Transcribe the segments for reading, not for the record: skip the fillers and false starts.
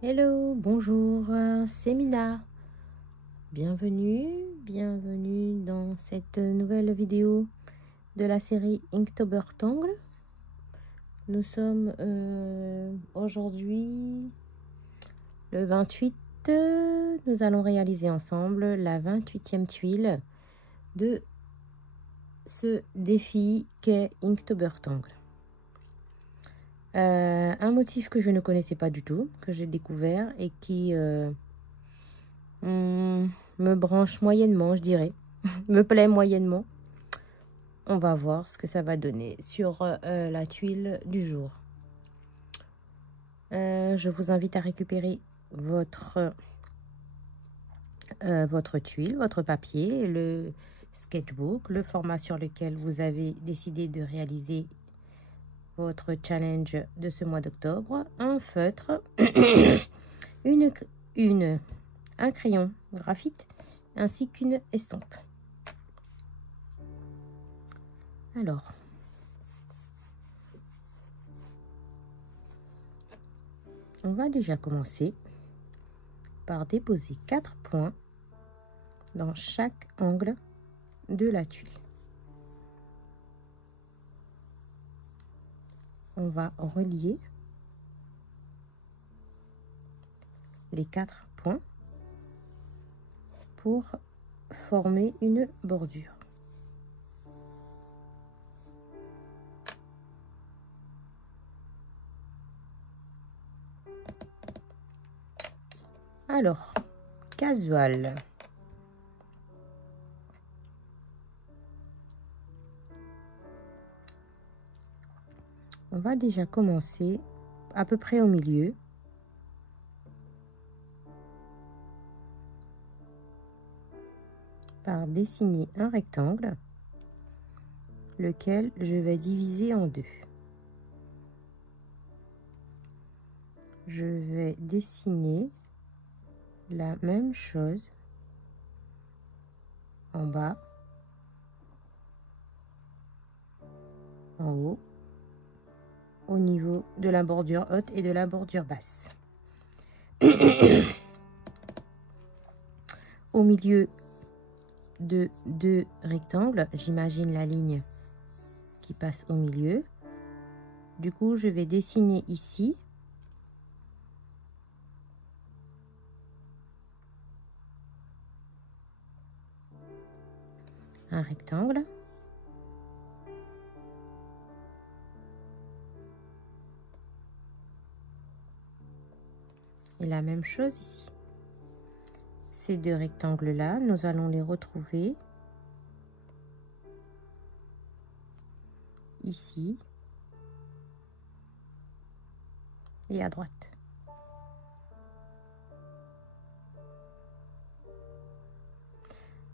Hello, bonjour, c'est Mina. Bienvenue dans cette nouvelle vidéo de la série Inktober Tangle. Nous sommes aujourd'hui le 28. Nous allons réaliser ensemble la 28e tuile de ce défi qu'est Inktober Tangle. Un motif que je ne connaissais pas du tout, que j'ai découvert et qui me branche moyennement, je dirais, me plaît moyennement. On va voir ce que ça va donner sur la tuile du jour. Je vous invite à récupérer votre tuile, votre papier, le sketchbook, le format sur lequel vous avez décidé de réaliser votre challenge de ce mois d'octobre, un feutre, un crayon graphite ainsi qu'une estampe. Alors, on va déjà commencer par déposer 4 points dans chaque angle de la tuile. On va relier les 4 points pour former une bordure. Alors, casual. On va déjà commencer à peu près au milieu. Par dessiner un rectangle, lequel je vais diviser en deux. Je vais dessiner la même chose en bas, en haut, au niveau de la bordure haute et de la bordure basse. Au milieu de deux rectangles, j'imagine la ligne qui passe au milieu. Du coup, je vais dessiner ici un rectangle. Et la même chose ici. Ces deux rectangles-là, nous allons les retrouver ici et à droite.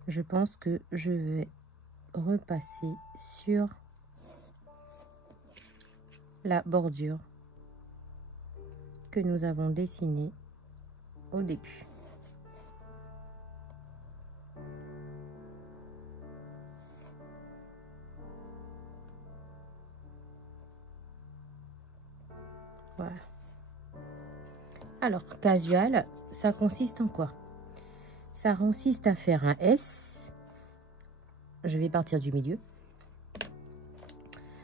Je pense que je vais repasser sur la bordure que nous avons dessinée au début. Voilà. Alors, casual, ça consiste en quoi? Ça consiste à faire un S. Je vais partir du milieu.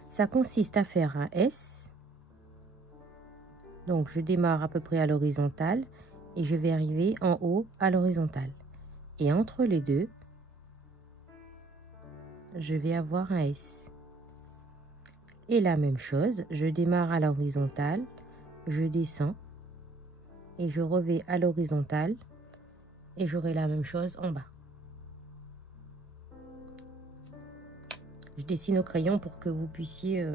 Ça consiste à faire un S. Donc, je démarre à peu près à l'horizontale et je vais arriver en haut à l'horizontale. Et entre les deux, je vais avoir un S. Et la même chose, je démarre à l'horizontale, je descends et je reviens à l'horizontale et j'aurai la même chose en bas. Je dessine au crayon pour que vous puissiez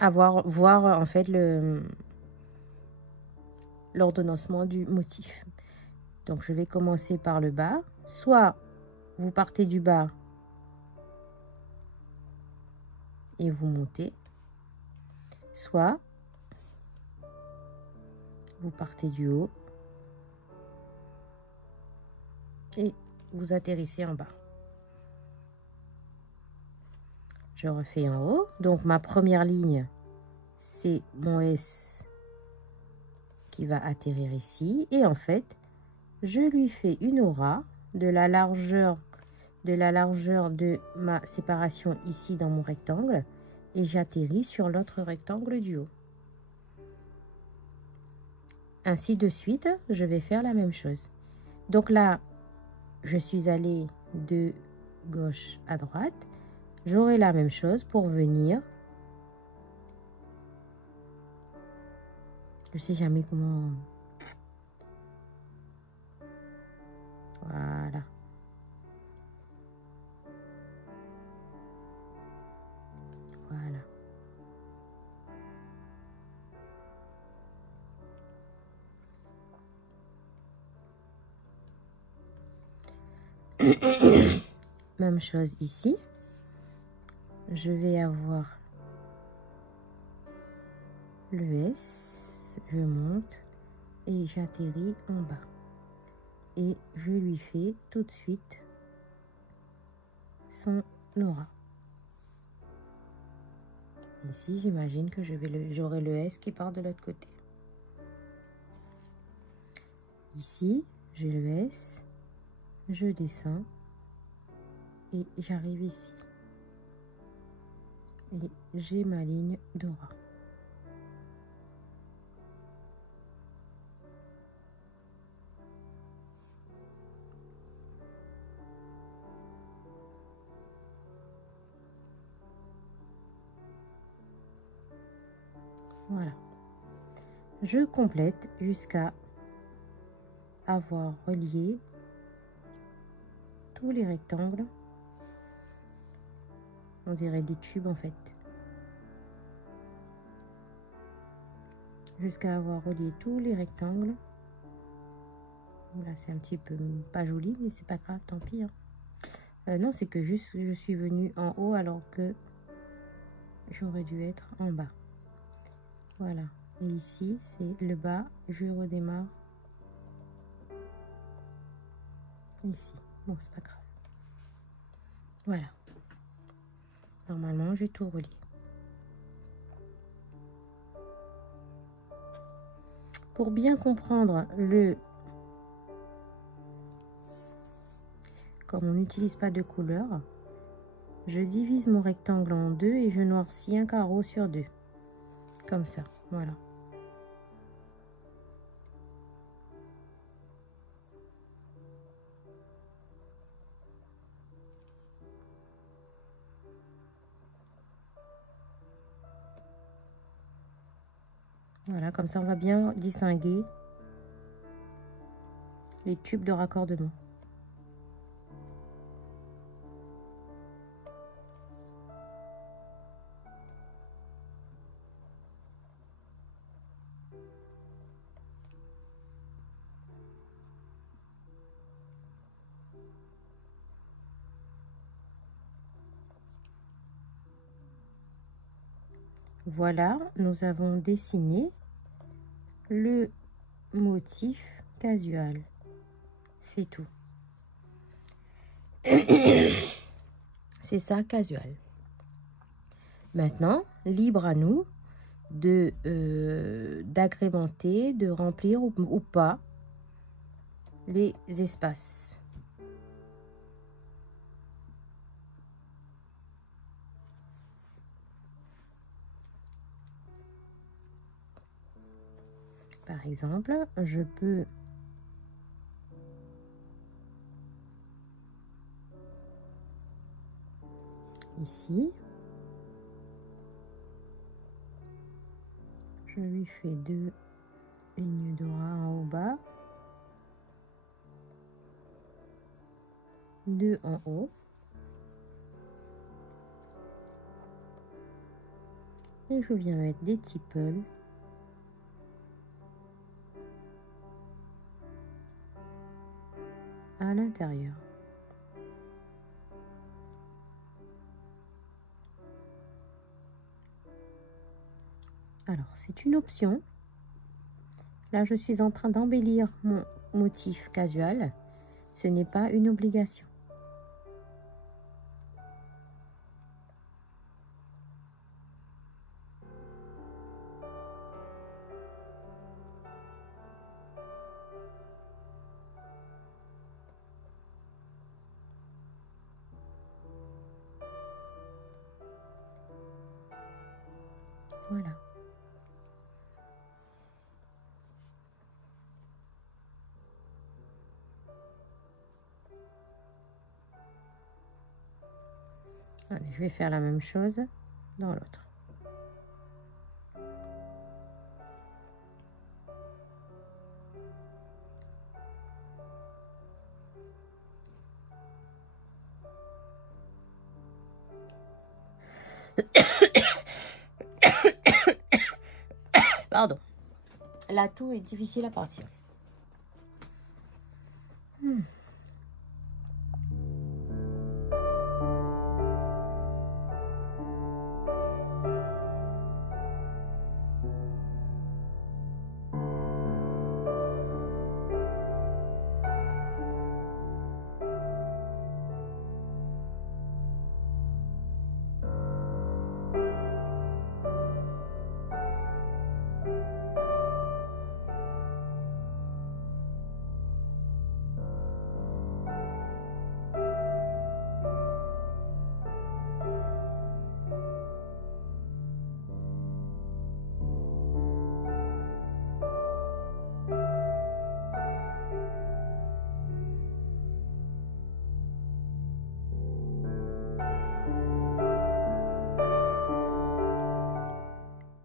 voir en fait l'ordonnancement du motif. Donc je vais commencer par le bas. Soit vous partez du bas et vous montez, soit vous partez du haut et vous atterrissez en bas. Je refais en haut. Donc ma première ligne, c'est mon S qui va atterrir ici. Et en fait, je lui fais une aura de la largeur de ma séparation ici dans mon rectangle. Et j'atterris sur l'autre rectangle du haut. Ainsi de suite, je vais faire la même chose. Donc là, je suis allée de gauche à droite. J'aurai la même chose pour venir. Je sais jamais comment... Voilà. Voilà. Même chose ici. Je vais avoir le S. Je monte et j'atterris en bas. Et je lui fais tout de suite son aura. Ici, j'imagine que j'aurai le S qui part de l'autre côté. Ici, j'ai le S, je descends et j'arrive ici. Et j'ai ma ligne d'aura. Voilà. Je complète jusqu'à avoir relié tous les rectangles. On dirait des tubes en fait. Jusqu'à avoir relié tous les rectangles. Là, c'est un petit peu pas joli, mais c'est pas grave, tant pis. Hein. Non, c'est que juste je suis venue en haut alors que j'aurais dû être en bas. Voilà. Et ici, c'est le bas. Je redémarre ici. Bon, c'est pas grave. Voilà. Normalement, j'ai tout relié. Pour bien comprendre comme on n'utilise pas de couleur, je divise mon rectangle en deux et je noircis un carreau sur deux. Comme ça, voilà. Voilà, comme ça on va bien distinguer les tubes de raccordement. Voilà, nous avons dessiné le motif casual. C'est tout. C'est ça, casual. Maintenant, libre à nous d'agrémenter, de remplir ou pas les espaces. Par exemple, je peux ici, je lui fais deux lignes d'aura en haut bas, deux en haut, et je viens mettre des tipples à l'intérieur. Alors, c'est une option. Là, je suis en train d'embellir mon motif casual. Ce n'est pas une obligation. Voilà. Allez, je vais faire la même chose dans l'autre. Pardon. La toux est difficile à partir.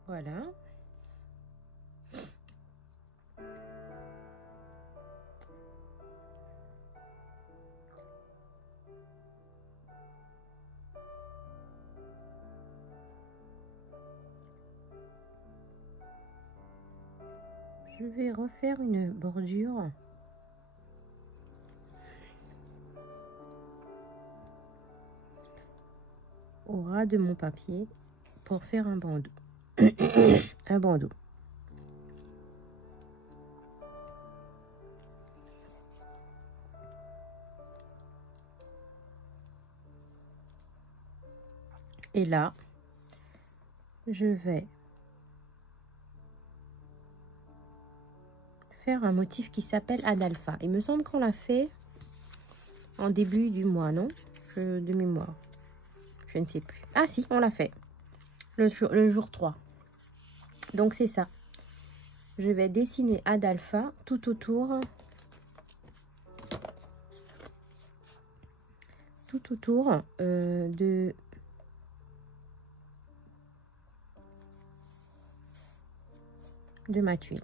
Voilà. Je vais refaire une bordure au ras de mon papier pour faire un bandeau. Un bandeau. Et là, je vais faire un motif qui s'appelle Adalpha. Il me semble qu'on l'a fait en début du mois, non? De mémoire. Je ne sais plus. Ah si, on l'a fait. Le jour 3. Donc c'est ça. Je vais dessiner Adalpha tout autour. Tout autour de ma tuile.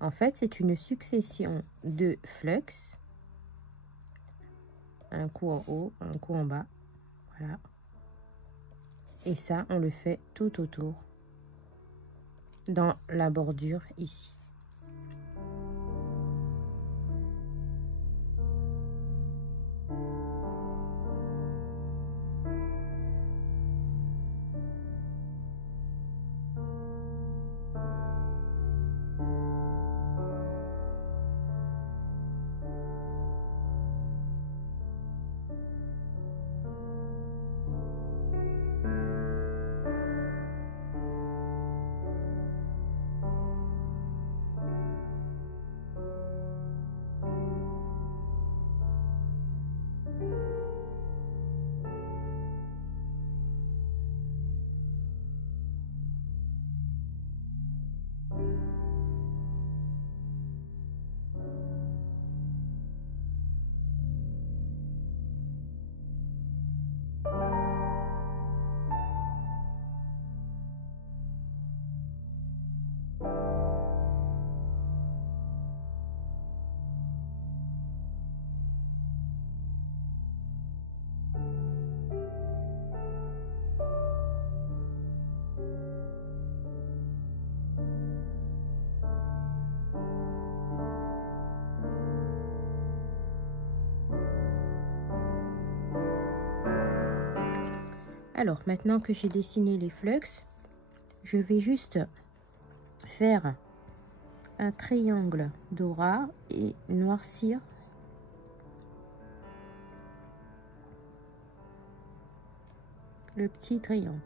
En fait, c'est une succession de flux. Un coup en haut, un coup en bas. Voilà. Et ça, on le fait tout autour dans la bordure ici. Alors, maintenant que j'ai dessiné les flux, je vais juste faire un triangle d'aura et noircir le petit triangle.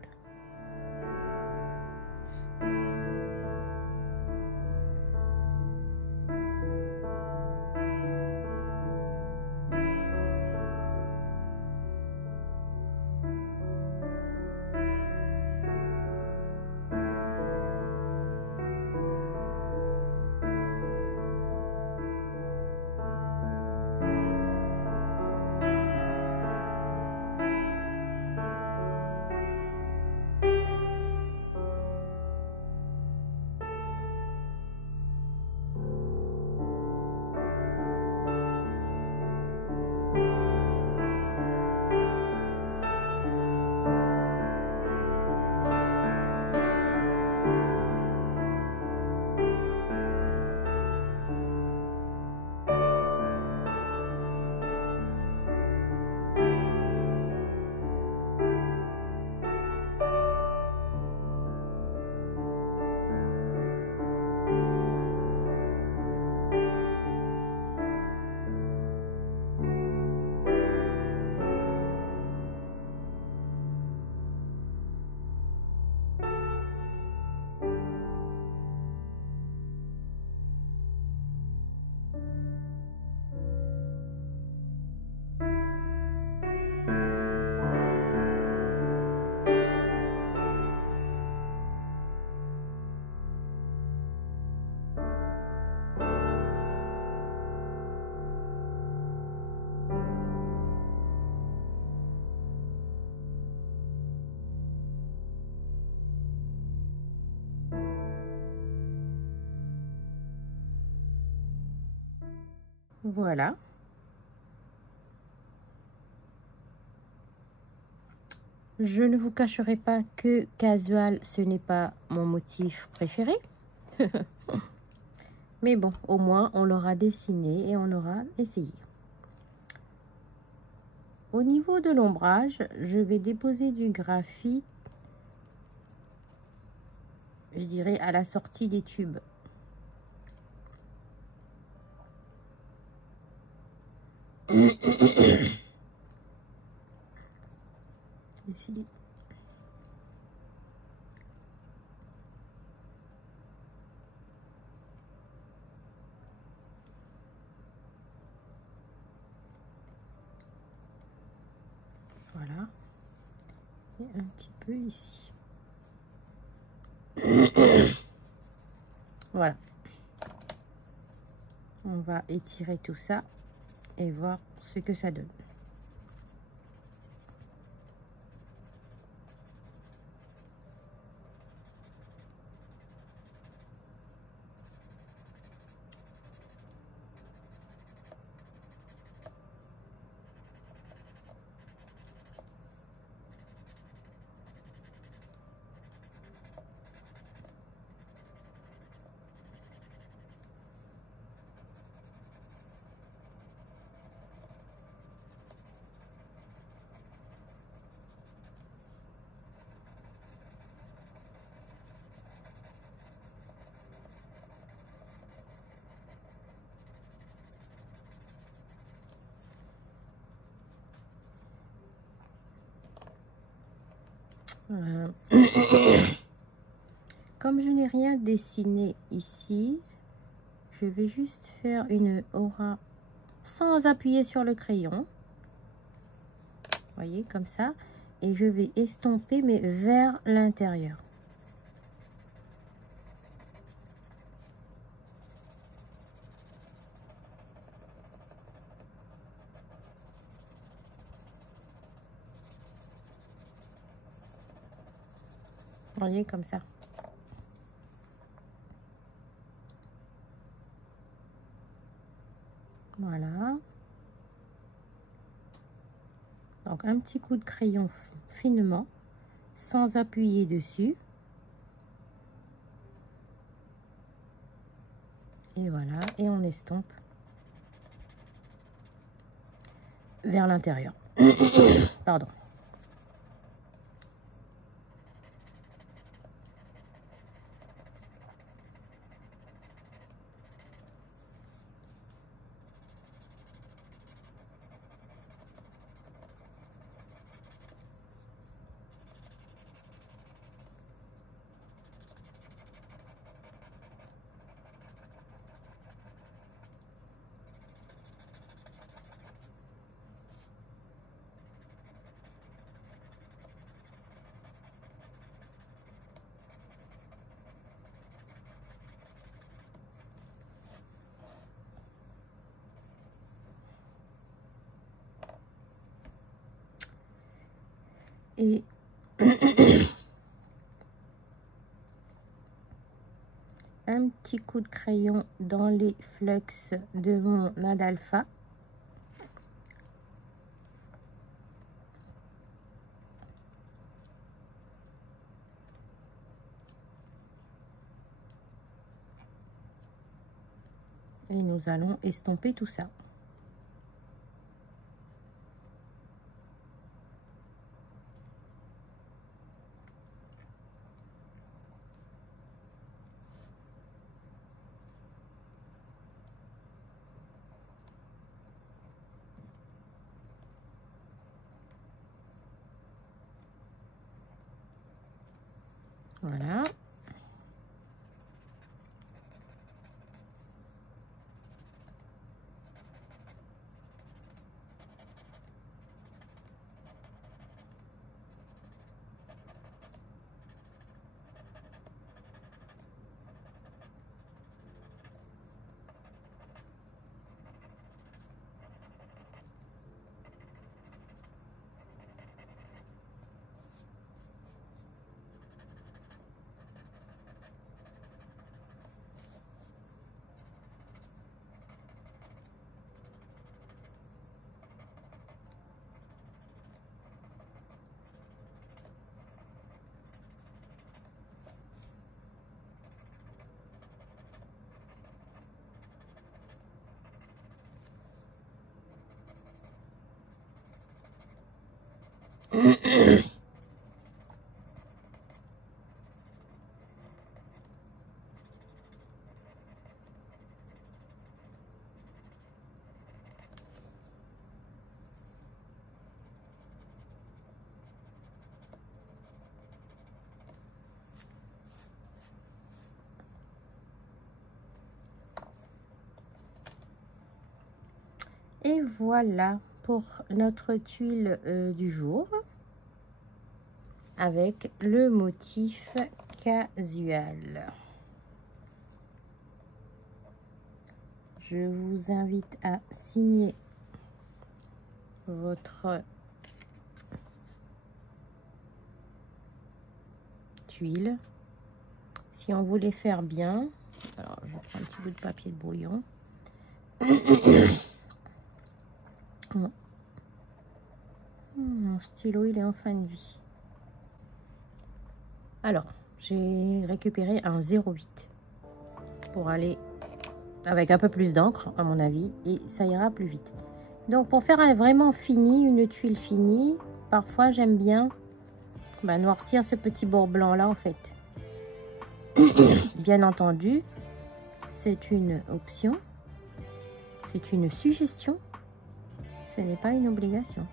Voilà. Je ne vous cacherai pas que casual, ce n'est pas mon motif préféré. Mais bon, au moins, on l'aura dessiné et on aura essayé. Au niveau de l'ombrage, je vais déposer du graphite, je dirais à la sortie des tubes. Ici. Voilà. Et un petit peu ici. Voilà. On va étirer tout ça et voir ce que ça donne. Comme je n'ai rien dessiné ici, je vais juste faire une aura sans appuyer sur le crayon. Voyez, comme ça. Et je vais estomper, mais vers l'intérieur. Voyez, comme ça. Voilà. Donc, un petit coup de crayon finement, sans appuyer dessus. Et voilà, et on estompe vers l'intérieur. Pardon. Et un petit coup de crayon dans les flux de mon Nadalpha. Et nous allons estomper tout ça. Voilà. Et voilà pour notre tuile du jour avec le motif casual. Je vous invite à signer votre tuile. Si on voulait faire bien, alors je prends un petit bout de papier de brouillon. Mon stylo, il est en fin de vie. Alors, j'ai récupéré un 0,8 pour aller avec un peu plus d'encre, à mon avis, et ça ira plus vite. Donc, pour faire un vraiment fini, une tuile finie, parfois, j'aime bien noircir ce petit bord blanc-là, en fait. Bien entendu, c'est une option, c'est une suggestion, ce n'est pas une obligation.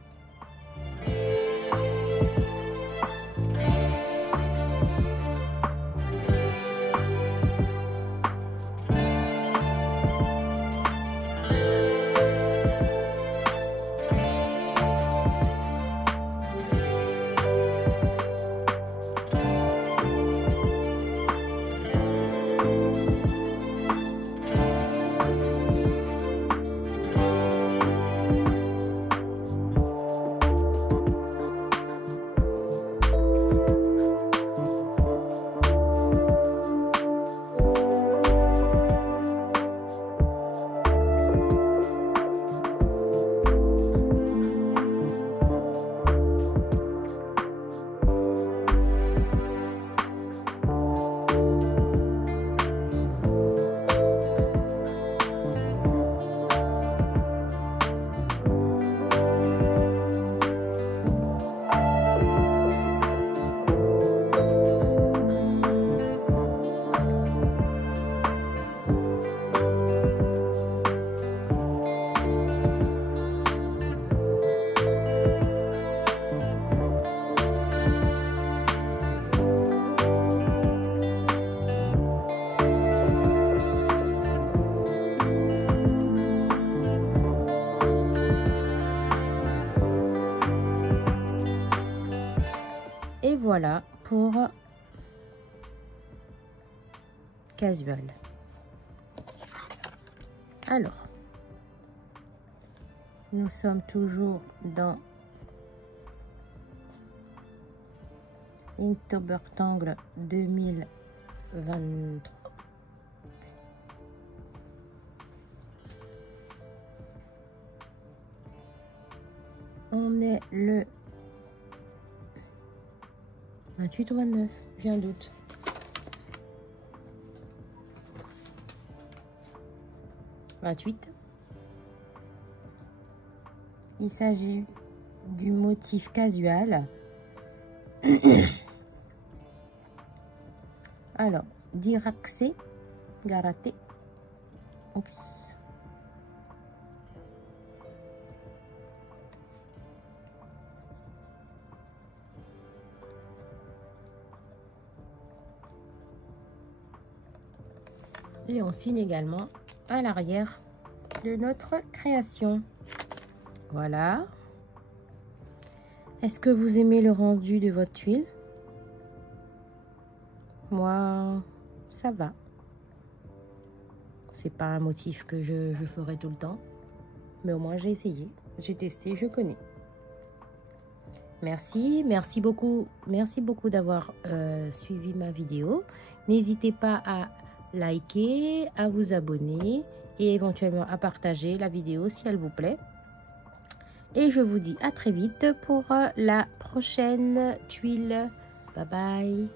Et voilà pour casual. Alors, nous sommes toujours dans Inktober Tangle 2023. On est le 28 ou 29, j'ai un doute. « 28 ». Il s'agit du motif casual. Alors, Diraxé, Garaté. Oups. Et on signe également à l'arrière de notre création. Voilà. Est-ce que vous aimez le rendu de votre tuile? Moi, ça va. C'est pas un motif que je ferai tout le temps. Mais au moins, j'ai essayé. J'ai testé, je connais. Merci beaucoup d'avoir suivi ma vidéo. N'hésitez pas à liker, à vous abonner et éventuellement à partager la vidéo si elle vous plaît. Et je vous dis à très vite pour la prochaine tuile. Bye bye.